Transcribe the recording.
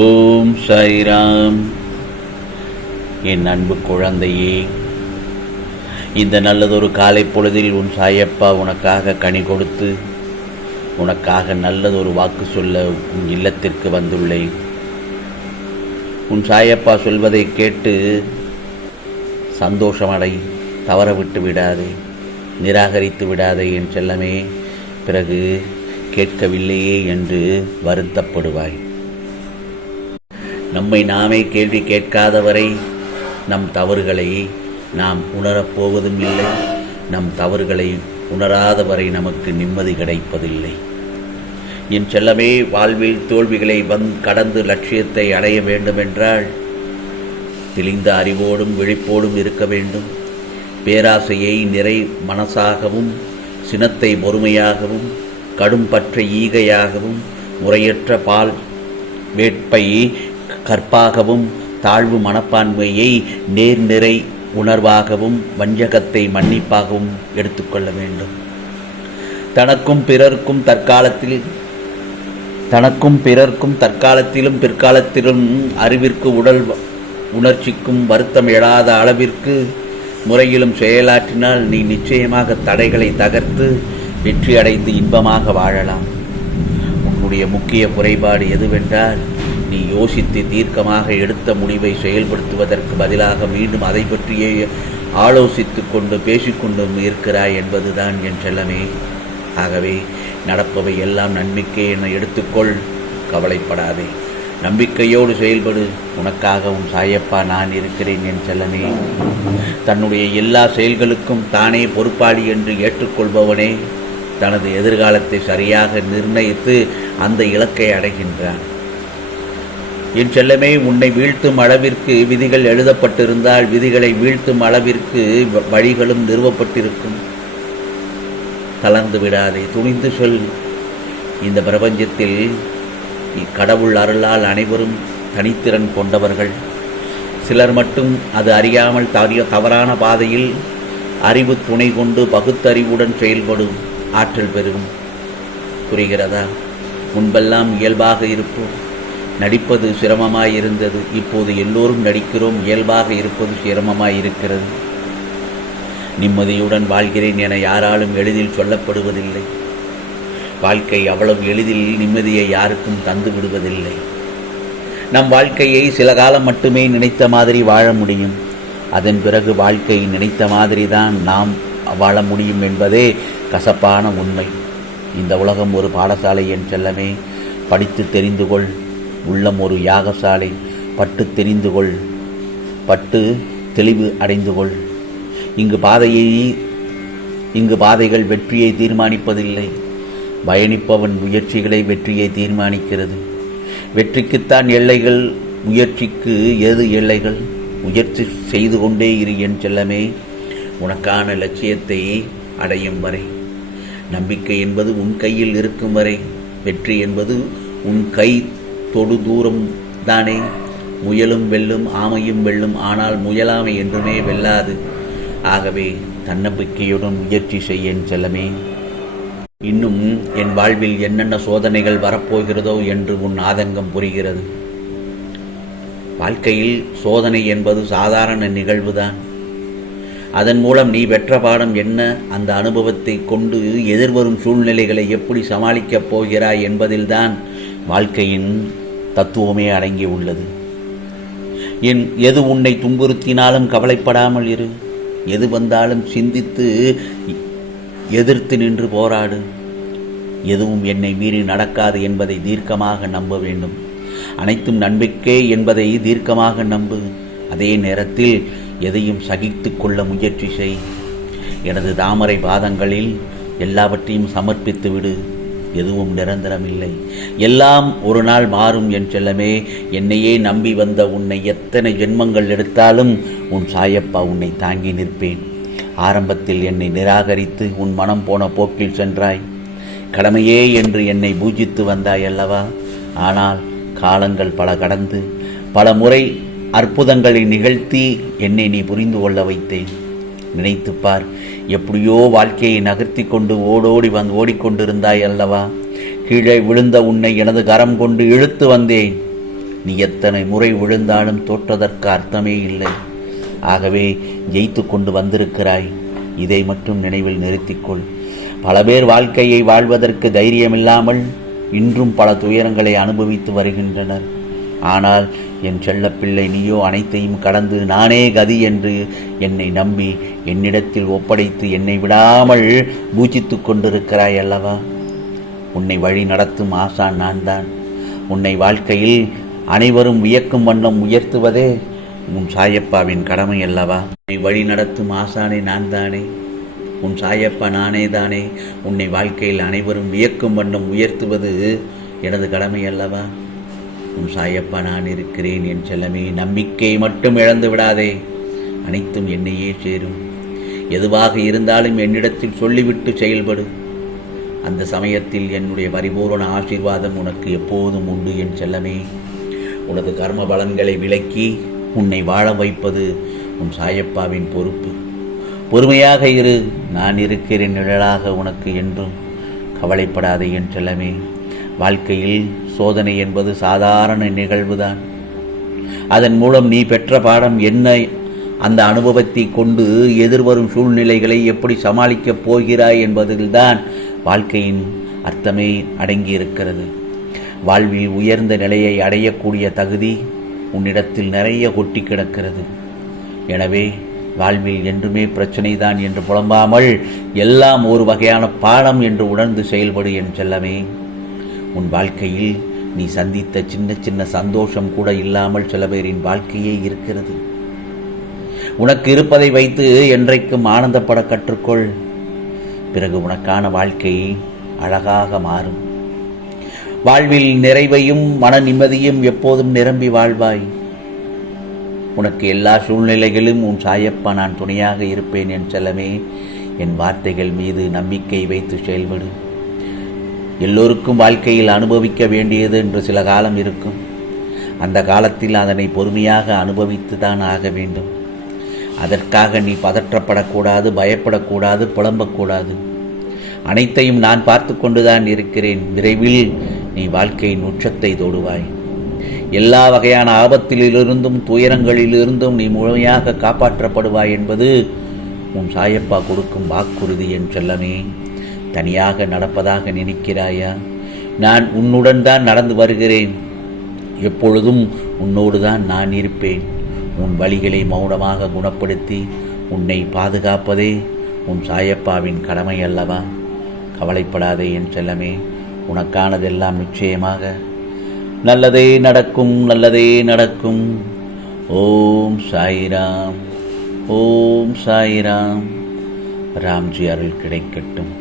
ஓம் சாய்ராம். என் அன்பு குழந்தையே இந்த நல்லதொரு காலை பொழுதில் உன் சாயப்பா உனக்காக கனி கொடுத்து உனக்காக நல்லதொரு வாக்கு சொல்ல உன் இல்லத்திற்கு வந்துள்ளேன். உன் சாயப்பா சொல்வதை கேட்டு சந்தோஷமடை தவற விட்டு விடாதே நிராகரித்து விடாதே என் செல்லமே பிறகு கேட்கவில்லையே என்று வருத்தப்படுவாய். நம்மை நாமே கேள்வி கேட்காதவரை நம் தவறுகளை நாம் உணரப்போவதும் இல்லை. நம் தவறுகளை உணராதவரை நமக்கு நிம்மதி கிடைப்பதில்லை. என் செல்லமே வாழ்வில் தோல்விகளை வந் கடந்து லட்சியத்தை அடைய வேண்டுமென்றால் தெளிந்த அறிவோடும் விழிப்போடும் இருக்க வேண்டும். பேராசையை நிறை மனசாகவும் சினத்தை பொறுமையாகவும் கடும்பற்ற ஈகையாகவும் முறையற்ற பால் வேட்பை கற்பாகவும் தாழ்வு மனப்பான்மையை நேர்நிறை உணர்வாகவும் வஞ்சகத்தை மன்னிப்பாகவும் எடுத்துக்கொள்ள வேண்டும். தனக்கும் பிறர்க்கும் தற்காலத்தில் தனக்கும் பிறர்க்கும் தற்காலத்திலும் பிற்காலத்திலும் அறிவிற்கு உடல் உணர்ச்சிக்கும் வருத்தம் எழாத அளவிற்கு முறையிலும் செயலாற்றினால் நீ நிச்சயமாக தடைகளை தகர்த்து வெற்றி அடைந்து இன்பமாக வாழலாம். உன்னுடைய முக்கிய குறைபாடு எதுவென்றால் நீ யோசித்து தீர்க்கமாக எடுத்த முடிவை செயல்படுத்துவதற்கு பதிலாக மீண்டும் அதை பற்றியே ஆலோசித்து கொண்டு பேசிக்கொண்டும் இருக்கிறாய் என்பதுதான் என் செல்லமே. ஆகவே நடப்பவை எல்லாம் நன்மைக்கே என எடுத்துக்கொள். கவலைப்படாதே. நம்பிக்கையோடு செயல்படு. உனக்காகவும் சாயப்பா நான் இருக்கிறேன் என் செல்லமே. தன்னுடைய எல்லா செயல்களுக்கும் தானே பொறுப்பாளி என்று ஏற்றுக்கொள்பவனே. தனது எதிர்காலத்தை சரியாக நிர்ணயித்து அந்த இலக்கை அடைகின்றான். என் செல்லமே உன்னை வீழ்த்தும் அளவிற்கு விதிகள் எழுதப்பட்டிருந்தால் விதிகளை வீழ்த்தும் அளவிற்கு வ- வழிகளும் நிறுவப்பட்டிருக்கும். கலந்து விடாதே துணிந்து சொல். இந்த பிரபஞ்சத்தில் கடவுள் அருளால் அனைவரும் தனித்திறன் கொண்டவர்கள். சிலர் மட்டும் அது அறியாமல் தவறிய தவறான பாதையில் அறிவு துணை கொண்டு பகுத்தறிவுடன் செயல்படும் ஆற்றல் பெருகும் புரிகிறதா? முன்பெல்லாம் இயல்பாக இருப்போம். நடிப்பது சிரமமாய் இருந்தது இப்போது எல்லோரும் நடிக்கிறோம். இயல்பாக இருப்பது சிரமமாய் இருக்கிறது நிம்மதியுடன் வாழ்கிறேன் என யாராலும் எளிதில் சொல்லப்படுவதில்லை. வாழ்க்கை அவ்வளவு எளிதில் நிம்மதியை யாருக்கும் தந்து விடுவதில்லை. நம் வாழ்க்கையை சில காலம் மட்டுமே நினைத்த மாதிரி வாழ முடியும். அதன் பிறகு வாழ்க்கை நினைத்த மாதிரி தான் நாம் வாழ முடியும் என்பதே கசப்பான உண்மை. இந்த உலகம் ஒரு பாடசாலை என் செல்லமே. படித்து தெரிந்து கொள் உள்ளம் ஒரு யாகசாலை. பட்டு தெரிந்து கொள் பட்டு தெளிவு அடைந்து கொள் இங்கு பாதையை இங்கு பாதைகள் வெற்றியை தீர்மானிப்பதில்லை. பயணிப்பவன் முயற்சிகளை வெற்றியை தீர்மானிக்கிறது. வெற்றிக்குத்தான் எல்லைகள் முயற்சிக்கு ஏது எல்லைகள்? முயற்சி செய்து கொண்டே இரு என் செல்லமே உனக்கான லட்சியத்தை அடையும் வரை. நம்பிக்கை என்பது உன் கையில் இருக்கும் வரை வெற்றி என்பது உன் கை தொடு தூரம் தானே. முயலும் வெல்லும் ஆமையும் வெல்லும் ஆனால் முயலாமை என்றுமே வெல்லாது. ஆகவே தன்னம்பிக்கையுடன் முயற்சி செய்ய என் செல்லமே. இன்னும் என் வாழ்வில் என்னென்ன சோதனைகள் வரப்போகிறதோ என்று உன் ஆதங்கம் புரிகிறது. வாழ்க்கையில் சோதனை என்பது சாதாரண நிகழ்வுதான். அதன் மூலம் நீ பெற்ற பாடம் என்ன? அந்த அனுபவத்தை கொண்டு எதிர்வரும் சூழ்நிலைகளை எப்படி சமாளிக்கப் போகிறாய் என்பதில்தான் வாழ்க்கையின் தத்துவமே அடங்கி உள்ளது. என் எது உன்னை துன்புறுத்தினாலும் கவலைப்படாமல் இரு. எது வந்தாலும் சிந்தித்து எதிர்த்து நின்று போராடு. எதுவும் என்னை மீறி நடக்காது என்பதை தீர்க்கமாக நம்ப வேண்டும். அனைத்தும் நம்பிக்கை என்பதை தீர்க்கமாக நம்பு. அதே நேரத்தில் எதையும் சகித்து கொள்ள முயற்சி செய். எனது தாமரை பாதங்களில் எல்லாவற்றையும் சமர்ப்பித்து விடு. எதுவும் நிரந்தரமில்லை. எல்லாம் ஒரு நாள் மாறும் என் செல்லமே என்னையே நம்பி வந்த உன்னை எத்தனை ஜென்மங்கள் எடுத்தாலும் உன் சாயப்பா உன்னை தாங்கி நிற்பேன். ஆரம்பத்தில் என்னை நிராகரித்து உன் மனம் போன போக்கில் சென்றாய். கடமையே என்று என்னை பூஜித்து வந்தாய் அல்லவா? ஆனால் காலங்கள் பல கடந்து பல முறை அற்புதங்களை நிகழ்த்தி என்னை நீ புரிந்து கொள்ள வைத்தேன். நினைத்துப் பார் எப்படியோ வாழ்க்கையை நகர்த்தி கொண்டு ஓடோடி வந்து ஓடிக்கொண்டிருந்தாய் அல்லவா? கீழே விழுந்த உன்னை எனது கரம் கொண்டு இழுத்து வந்தேன். நீ எத்தனை முறை விழுந்தாலும் தோற்றதற்கு அர்த்தமே இல்லை. ஆகவே ஜெயித்து கொண்டு வந்திருக்கிறாய். இதை மட்டும் நினைவில் நிறுத்திக்கொள். பல பேர் வாழ்க்கையை வாழ்வதற்கு தைரியமில்லாமல் இன்றும் பல துயரங்களை அனுபவித்து வருகின்றனர். ஆனால் என் செல்லப்பிள்ளை நீயோ அனைத்தையும் கடந்து நானே கதி என்று என்னை நம்பி என்னிடத்தில் ஒப்படைத்து என்னை விடாமல் பூஜித்து கொண்டிருக்கிறாய் அல்லவா? உன்னை வழி நடத்தும் ஆசான் நான் தான் உன்னை வாழ்க்கையில் அனைவரும் வியக்கும் வண்ணம் உயர்த்துவதே உன் சாயப்பாவின் கடமை அல்லவா? உன்னை வழி நடத்தும் ஆசானே நான் தானே உன் சாயப்பா நானே தானே உன்னை வாழ்க்கையில் அனைவரும் வியக்கும் வண்ணம் உயர்த்துவது எனது கடமை அல்லவா? உன் சாயப்பா நான் இருக்கிறேன் என் செல்லமே நம்பிக்கை மட்டும் இழந்து விடாதே. அனைத்தும் என்னையே சேரும். எதுவாக இருந்தாலும் என்னிடத்தில் சொல்லிவிட்டு செயல்படு. அந்த சமயத்தில் என்னுடைய பரிபூரண ஆசீர்வாதம் உனக்கு எப்போதும் உண்டு என் செல்லமே. உனது கர்ம பலன்களை விலக்கி உன்னை வாழ வைப்பது உன் சாயப்பாவின் பொறுப்பு. பொறுமையாக இரு நான் இருக்கிறேன் நிழலாக உனக்கு என்றும் கவலைப்படாதே என் செல்லமே. வாழ்க்கையில் சோதனை என்பது சாதாரண நிகழ்வுதான். அதன் மூலம் நீ பெற்ற பாடம் என்ன? அந்த அனுபவத்தை கொண்டு எதிர்வரும் சூழ்நிலைகளை எப்படி சமாளிக்கப் போகிறாய் என்பதில்தான் வாழ்க்கையின் அர்த்தமே அடங்கியிருக்கிறது. வாழ்வில் உயர்ந்த நிலையை அடையக்கூடிய தகுதி உன்னிடத்தில் நிறைய கொட்டி கிடக்கிறது. எனவே வாழ்வில் என்றுமே பிரச்சனை தான் என்று புலம்பாமல் எல்லாம் ஒரு வகையான பாடம் என்று உணர்ந்து செயல்படு என் செல்லமே. உன் வாழ்க்கையில் நீ சந்தித்த சின்ன சின்ன சந்தோஷம் கூட இல்லாமல் சில பேரின் வாழ்க்கையே இருக்கிறது. உனக்கு இருப்பதை வைத்து என்றைக்கும் ஆனந்தப்பட கற்றுக்கொள். பிறகு உனக்கான வாழ்க்கை அழகாக மாறும். வாழ்வில் நிறைவையும் மன நிம்மதியும் எப்போதும் நிரம்பி வாழ்வாய். உனக்கு எல்லா சூழ்நிலைகளிலும் உன் சாயப்பா நான் துணையாக இருப்பேன் என் செல்லமே என் வார்த்தைகள் மீது நம்பிக்கை வைத்து செயல்படு. எல்லோருக்கும் வாழ்க்கையில் அனுபவிக்க வேண்டியது என்று சில காலம் இருக்கும். அந்த காலத்தில் அதனை பொறுமையாக அனுபவித்து தான் ஆக வேண்டும். அதற்காக நீ பதற்றப்படக்கூடாது பயப்படக்கூடாது புலம்பக்கூடாது. அனைத்தையும் நான் பார்த்து கொண்டுதான் இருக்கிறேன். விரைவில் நீ வாழ்க்கையின் உச்சத்தை தொடுவாய். எல்லா வகையான ஆபத்திலிருந்தும் துயரங்களிலிருந்தும் நீ முழுமையாக காப்பாற்றப்படுவாய் என்பது உன் சாயப்பா கொடுக்கும் வாக்குறுதி என் செல்லமே. தனியாக நடப்பதாக நினைக்கிறாயா? நான் உன்னுடன் தான் நடந்து வருகிறேன். எப்பொழுதும் உன்னோடு தான் நான் இருப்பேன். உன் வழிகளை மௌனமாக குணப்படுத்தி உன்னை பாதுகாப்பதே உன் சாயப்பாவின் கடமை அல்லவா? கவலைப்படாதே என் செல்லமே உனக்கானதெல்லாம் நிச்சயமாக. நல்லதே நடக்கும் நல்லதே நடக்கும். ஓம் சாய்ராம் ஓம் சாய்ராம். ராம்ஜி அருள் கிடைக்கட்டும்.